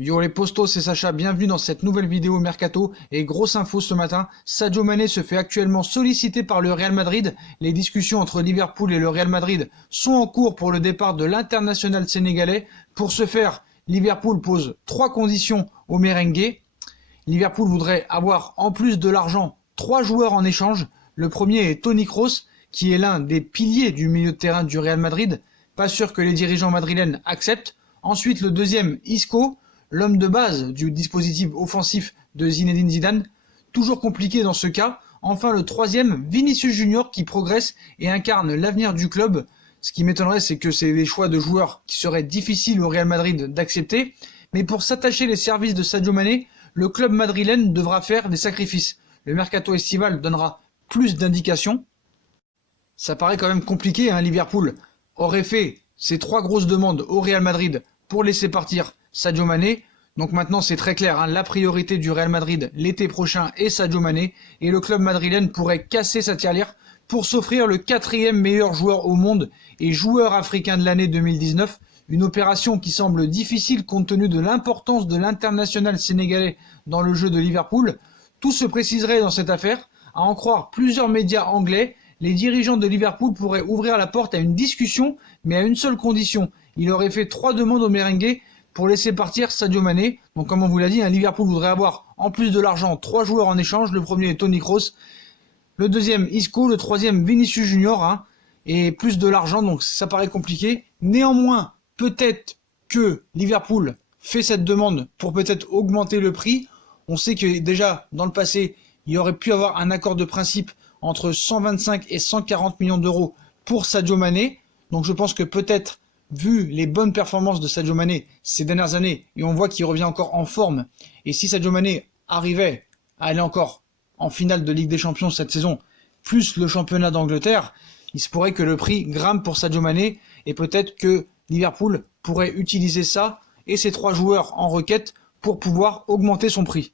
Yo les postos, c'est Sacha, bienvenue dans cette nouvelle vidéo Mercato. Et grosse info ce matin, Sadio Mané se fait actuellement solliciter par le Real Madrid. Les discussions entre Liverpool et le Real Madrid sont en cours pour le départ de l'international sénégalais. Pour ce faire, Liverpool pose 3 conditions au merengue. Liverpool voudrait avoir en plus de l'argent 3 joueurs en échange. Le premier est Toni Kroos, qui est l'un des piliers du milieu de terrain du Real Madrid. Pas sûr que les dirigeants madrilènes acceptent. Ensuite, le deuxième, Isco, l'homme de base du dispositif offensif de Zinedine Zidane. Toujours compliqué dans ce cas. Enfin, le troisième, Vinicius Junior, qui progresse et incarne l'avenir du club. Ce qui m'étonnerait, c'est que c'est des choix de joueurs qui seraient difficiles au Real Madrid d'accepter. Mais pour s'attacher les services de Sadio Mané, le club madrilène devra faire des sacrifices. Le mercato estival donnera plus d'indications. Ça paraît quand même compliqué, hein. Liverpool aurait fait ces 3 grosses demandes au Real Madrid pour laisser partir Sadio Mané. Donc maintenant c'est très clair, hein, la priorité du Real Madrid l'été prochain est Sadio Mané, et le club madrilène pourrait casser sa tirelire pour s'offrir le 4e meilleur joueur au monde et joueur africain de l'année 2019, une opération qui semble difficile compte tenu de l'importance de l'international sénégalais dans le jeu de Liverpool. Tout se préciserait dans cette affaire. À en croire plusieurs médias anglais, les dirigeants de Liverpool pourraient ouvrir la porte à une discussion, mais à une seule condition. Il aurait fait 3 demandes au merengue pour laisser partir Sadio Mané. Donc comme on vous l'a dit, Liverpool voudrait avoir en plus de l'argent 3 joueurs en échange. Le premier est Toni Kroos, le deuxième Isco, le troisième Vinicius Junior, et plus de l'argent, donc ça paraît compliqué. Néanmoins, peut-être que Liverpool fait cette demande pour peut-être augmenter le prix. On sait que déjà dans le passé, il y aurait pu avoir un accord de principe entre 125 et 140 millions d'euros pour Sadio Mané. Donc je pense que peut-être, vu les bonnes performances de Sadio Mané ces dernières années, et on voit qu'il revient encore en forme, et si Sadio Mané arrivait à aller encore en finale de Ligue des Champions cette saison, plus le championnat d'Angleterre, il se pourrait que le prix grimpe pour Sadio Mané, et peut-être que Liverpool pourrait utiliser ça et ces 3 joueurs en requête pour pouvoir augmenter son prix.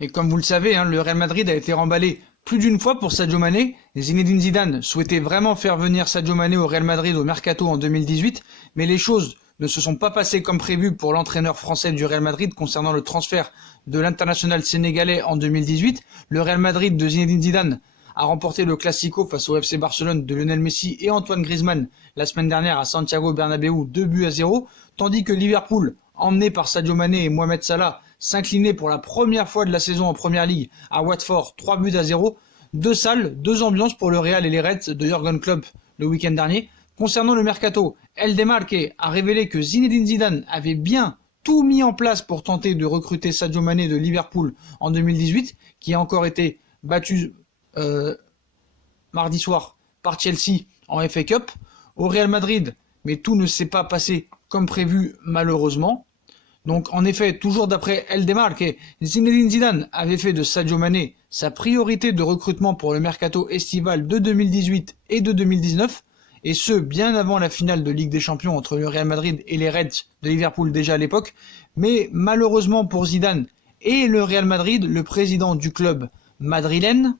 Et comme vous le savez, le Real Madrid a été remballé plus d'une fois pour Sadio Mané. Zinedine Zidane souhaitait vraiment faire venir Sadio Mané au Real Madrid au Mercato en 2018, mais les choses ne se sont pas passées comme prévu pour l'entraîneur français du Real Madrid concernant le transfert de l'international sénégalais en 2018. Le Real Madrid de Zinedine Zidane a remporté le Classico face au FC Barcelone de Lionel Messi et Antoine Griezmann la semaine dernière à Santiago Bernabéu 2-0, tandis que Liverpool, emmené par Sadio Mané et Mohamed Salah, s'incliner pour la première fois de la saison en Première Ligue à Watford 3-0. 2 salles, 2 ambiances pour le Real et les Reds de Jürgen Klopp le week-end dernier. Concernant le mercato, El Demarque a révélé que Zinedine Zidane avait bien tout mis en place pour tenter de recruter Sadio Mané de Liverpool en 2018, qui a encore été battu mardi soir par Chelsea en FA Cup. Au Real Madrid, mais tout ne s'est pas passé comme prévu malheureusement. Donc en effet, toujours d'après El Demarque, Zinedine Zidane avait fait de Sadio Mané sa priorité de recrutement pour le mercato estival de 2018 et de 2019, et ce bien avant la finale de Ligue des Champions entre le Real Madrid et les Reds de Liverpool déjà à l'époque. Mais malheureusement pour Zidane et le Real Madrid, le président du club madrilène,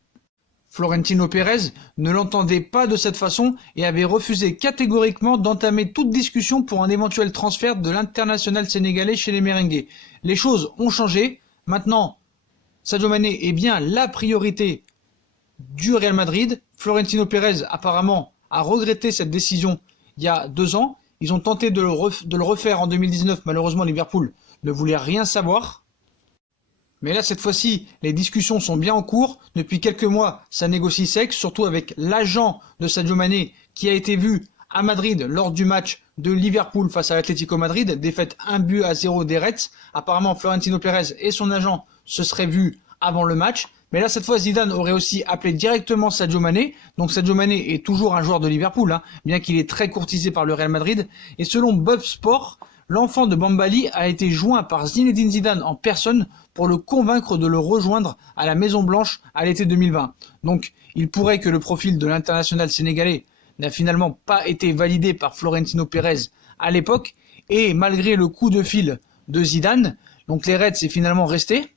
Florentino Pérez, ne l'entendait pas de cette façon et avait refusé catégoriquement d'entamer toute discussion pour un éventuel transfert de l'international sénégalais chez les merengues. Les choses ont changé. Maintenant, Sadio Mané est bien la priorité du Real Madrid. Florentino Pérez apparemment a regretté cette décision il y a 2 ans. Ils ont tenté de le refaire en 2019. Malheureusement, Liverpool ne voulait rien savoir. Mais là, cette fois-ci, les discussions sont bien en cours. Depuis quelques mois, ça négocie sec, surtout avec l'agent de Sadio Mané qui a été vu à Madrid lors du match de Liverpool face à l'Atlético Madrid, défaite 1-0 des Reds. Apparemment, Florentino Pérez et son agent se seraient vus avant le match. Mais là, cette fois, Zidane aurait aussi appelé directement Sadio Mané. Donc Sadio Mané est toujours un joueur de Liverpool, bien qu'il est très courtisé par le Real Madrid. Et selon Bob Sport, l'enfant de Bambali a été joint par Zinedine Zidane en personne pour le convaincre de le rejoindre à la Maison Blanche à l'été 2020. Donc, il pourrait que le profil de l'international sénégalais n'a finalement pas été validé par Florentino Pérez à l'époque, et malgré le coup de fil de Zidane, donc les Reds est finalement resté.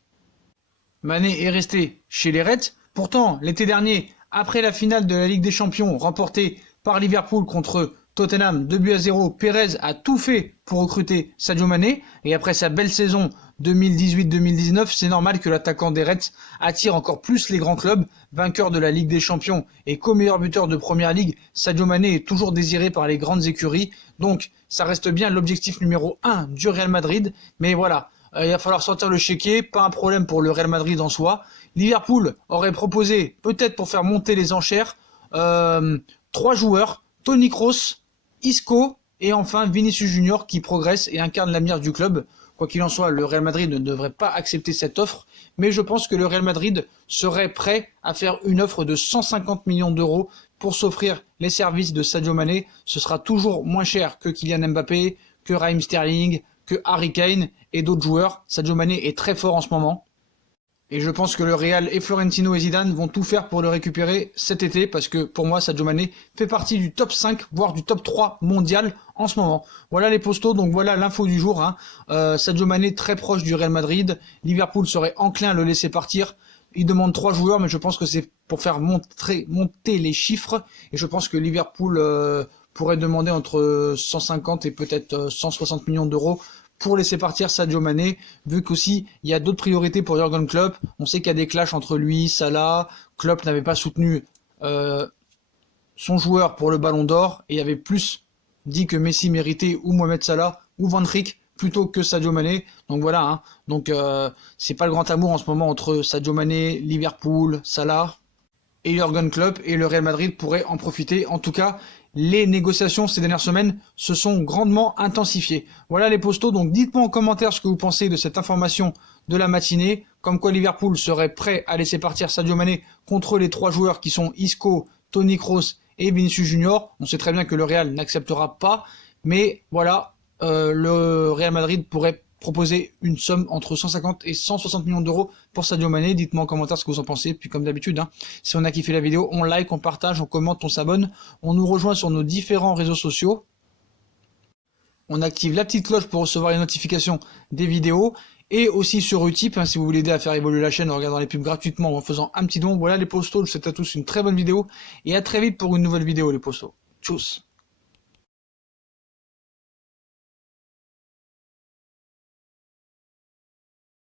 Mané est resté chez les Reds. Pourtant, l'été dernier, après la finale de la Ligue des Champions remportée par Liverpool contre Tottenham 2-0. Pérez a tout fait pour recruter Sadio Mané. Et après sa belle saison 2018-2019, c'est normal que l'attaquant des Reds attire encore plus les grands clubs. Vainqueur de la Ligue des Champions et co-meilleur buteur de Première Ligue, Sadio Mané est toujours désiré par les grandes écuries. Donc ça reste bien l'objectif numéro 1 du Real Madrid. Mais voilà, il va falloir sortir le chéquier, pas un problème pour le Real Madrid en soi. Liverpool aurait proposé, peut-être pour faire monter les enchères, 3 joueurs, Toni Kroos, Isco et enfin Vinicius Junior qui progresse et incarne l'avenir du club. Quoi qu'il en soit, le Real Madrid ne devrait pas accepter cette offre, mais je pense que le Real Madrid serait prêt à faire une offre de 150 millions d'euros pour s'offrir les services de Sadio Mané. Ce sera toujours moins cher que Kylian Mbappé, que Raheem Sterling, que Harry Kane et d'autres joueurs. Sadio Mané est très fort en ce moment. Et je pense que le Real et Florentino et Zidane vont tout faire pour le récupérer cet été parce que pour moi Sadio Mané fait partie du top 5 voire du top 3 mondial en ce moment. Voilà les postos, donc voilà l'info du jour. Sadio Mané très proche du Real Madrid. Liverpool serait enclin à le laisser partir. Il demande 3 joueurs mais je pense que c'est pour faire monter les chiffres et je pense que Liverpool pourrait demander entre 150 et peut-être 160 millions d'euros pour laisser partir Sadio Mané, vu qu'aussi il y a d'autres priorités pour Jürgen Klopp. On sait qu'il y a des clashs entre lui, Salah. Klopp n'avait pas soutenu son joueur pour le Ballon d'Or et il y avait plus dit que Messi méritait ou Mohamed Salah ou Van Dijk plutôt que Sadio Mané. Donc voilà, donc c'est pas le grand amour en ce moment entre Sadio Mané, Liverpool, Salah et Jürgen Klopp, et le Real Madrid pourrait en profiter. En tout cas, les négociations ces dernières semaines se sont grandement intensifiées. Voilà les postos, donc dites-moi en commentaire ce que vous pensez de cette information de la matinée, comme quoi Liverpool serait prêt à laisser partir Sadio Mané contre les 3 joueurs qui sont Isco, Toni Kroos et Vinicius Junior. On sait très bien que le Real n'acceptera pas, mais voilà, le Real Madrid pourrait proposer une somme entre 150 et 160 millions d'euros pour Sadio Mané. Dites-moi en commentaire ce que vous en pensez. Puis comme d'habitude, si on a kiffé la vidéo, on like, on partage, on commente, on s'abonne. On nous rejoint sur nos différents réseaux sociaux. On active la petite cloche pour recevoir les notifications des vidéos. Et aussi sur Utip, si vous voulez aider à faire évoluer la chaîne en regardant les pubs gratuitement ou en faisant un petit don. Voilà les postos, je vous souhaite à tous une très bonne vidéo. Et à très vite pour une nouvelle vidéo les postos. Tchuss.